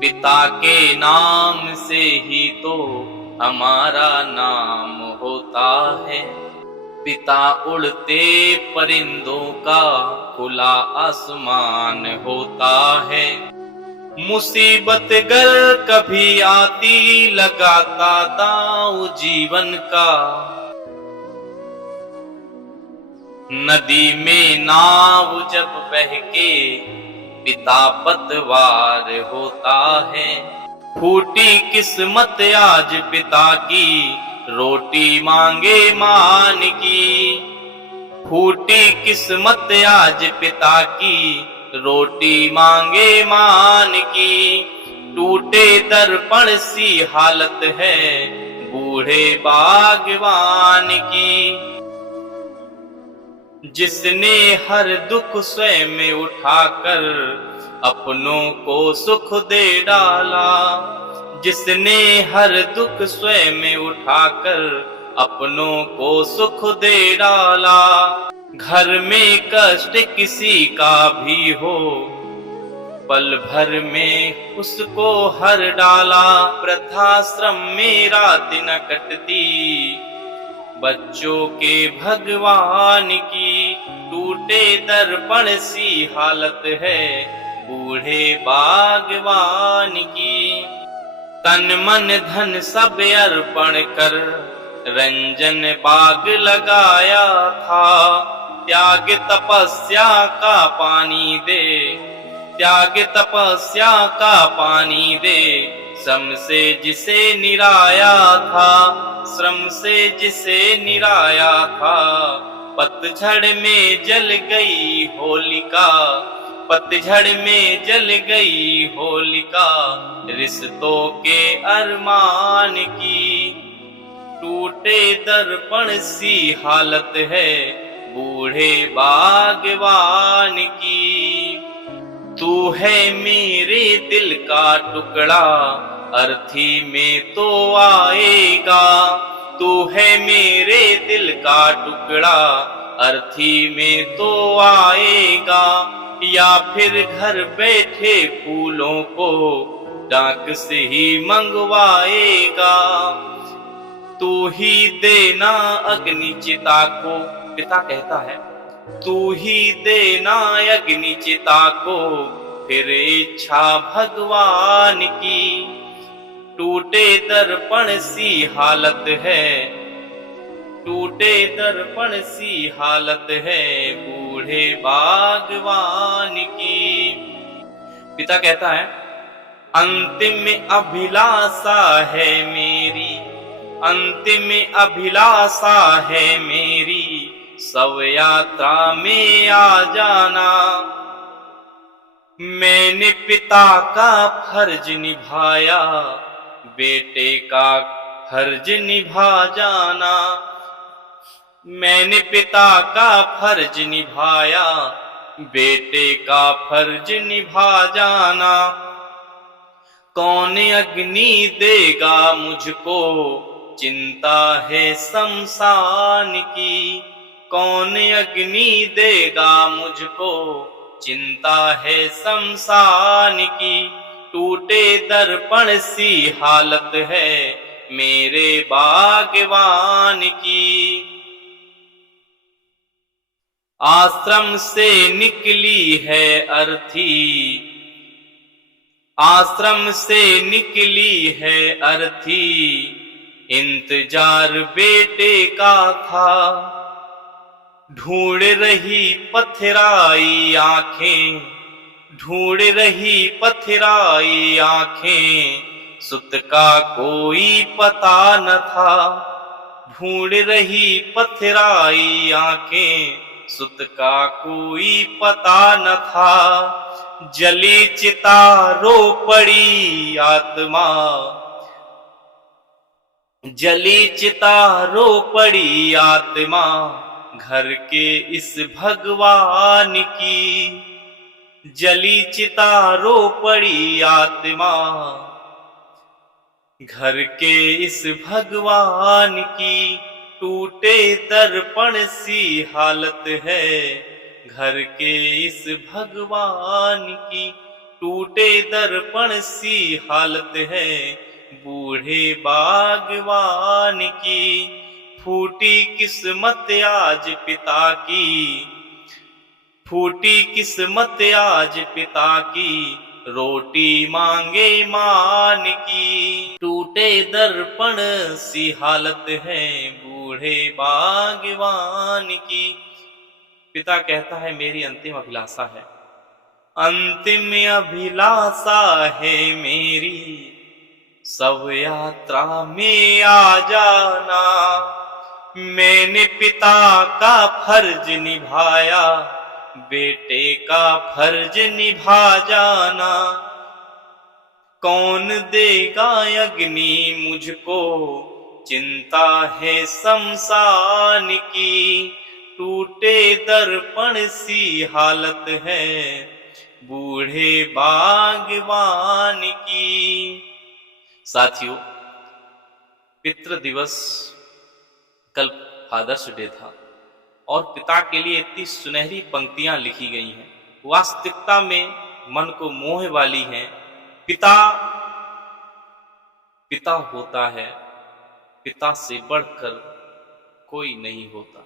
पिता के नाम से ही तो हमारा नाम होता है। पिता उड़ते परिंदों का खुला आसमान होता है। मुसीबत गर कभी आती लगाता दांव जीवन का। नदी में नाव जब बहके पिता पतवार होता है। फूटी किस्मत आज पिता की रोटी मांगे मान की। फूटी किस्मत आज पिता की रोटी मांगे मान की। टूटे दर्पण सी हालत है बूढ़े बागवान की। जिसने हर दुख स्वयं में उठाकर अपनों को सुख दे डाला। जिसने हर दुख स्वयं में उठाकर अपनों को सुख दे डाला। घर में कष्ट किसी का भी हो पल भर में उसको हर डाला। वृद्धाश्रम में रात न कटती बच्चों के भगवान की। टूटे दर्पण सी हालत है बूढ़े बागवान की। तन मन धन सब अर्पण कर रंजन बाग लगाया था। त्याग तपस्या का पानी दे, त्याग तपस्या का पानी दे। श्रम से जिसे निराया था, श्रम से जिसे निराया था। पतझड़ में जल गई होलिका, पतझड़ में जल गई होलिका। रिश्तों के अरमान की टूटे दर्पण सी हालत है बूढ़े बागवान की। तू है मेरे दिल का टुकड़ा अर्थी में तो आएगा। तू है मेरे दिल का टुकड़ा अर्थी में तो आएगा। या फिर घर बैठे फूलों को डाक से ही मंगवाएगा। तू ही देना अग्नि चिता को, पिता कहता है तू ही देना अग्नि चिता को फिर इच्छा भगवान की। टूटे दर्पण सी हालत है, टूटे दर्पण सी हालत है बूढ़े बागवान की। पिता कहता है अंतिम अभिलाषा है मेरी, अंतिम अभिलाषा है मेरी। शव यात्रा में आ जाना। मैंने पिता का फर्ज निभाया, बेटे का फर्ज निभा जाना। मैंने पिता का फर्ज निभाया, बेटे का फर्ज निभा जाना। कौन अग्नि देगा मुझको चिंता है शमशान की। कौन अग्नि देगा मुझको चिंता है शमशान की। टूटे दर्पण सी हालत है मेरे बागवान की। आश्रम से निकली है अर्थी, आश्रम से निकली है अर्थी। इंतजार बेटे का था। ढूंढ रही पथराई आंखें, ढूंढ रही पथराई आंखें। सुत का कोई पता न था। ढूंढ रही पथराई आंखें, सुत का कोई पता न था। जली चिता रो पड़ी आत्मा, जली चिता रो पड़ी आत्मा। घर के इस भगवान की जली चिता रो पड़ी आत्मा। घर के इस भगवान की टूटे दर्पण सी हालत है। घर के इस भगवान की टूटे दर्पण सी हालत है बूढ़े बागवान की। फूटी किस्मत आज पिता की, फूटी किस्मत आज पिता की, रोटी मांगे मान की। टूटे दर्पण सी हालत है बूढ़े बागवान की। पिता कहता है मेरी अंतिम अभिलाषा है, अंतिम अभिलाषा है मेरी, सब यात्रा में आ जाना। मैंने पिता का फर्ज निभाया, बेटे का फर्ज निभा जाना। कौन देगा अग्नि मुझको, चिंता है शमशान की। टूटे दर्पण सी हालत है बूढ़े बागवान की। साथियों, पितृ दिवस कल फादर्स डे था और पिता के लिए इतनी सुनहरी पंक्तियां लिखी गई हैं, वास्तविकता में मन को मोह वाली हैं। पिता पिता होता है, पिता से बढ़कर कोई नहीं होता।